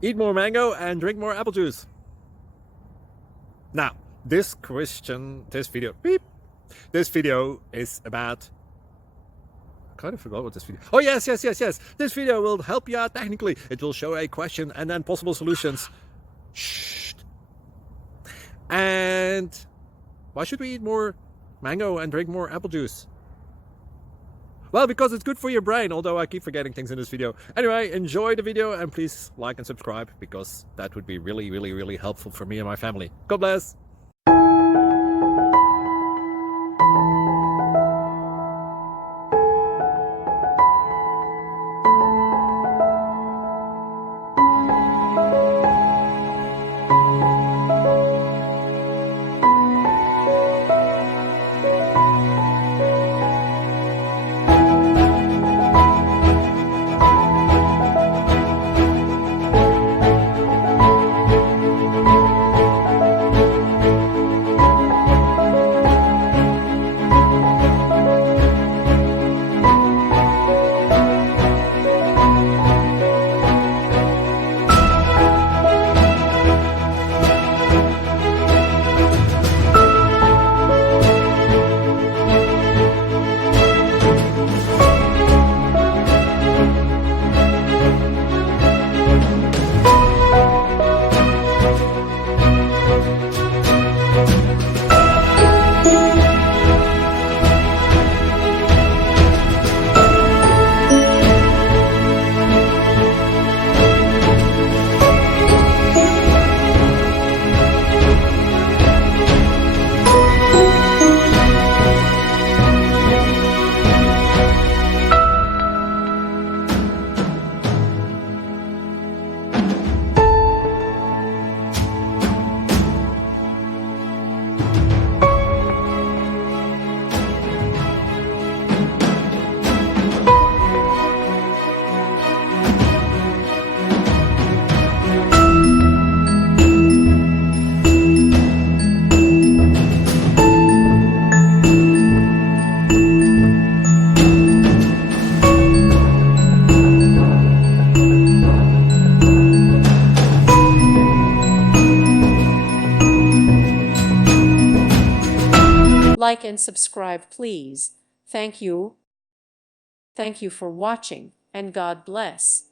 Eat more mango and drink more apple juice. Now, this video is about, I kind of forgot what this video. Oh, yes. This video will help you out technically. It will show a question and then possible solutions. Shh. And why should we eat more mango and drink more apple juice? Well, because it's good for your brain, although I keep forgetting things in this video. Anyway, enjoy the video and please like and subscribe, because that would be really helpful for me and my family. God bless! Like and subscribe, please. Thank you. Thank you for watching, and God bless.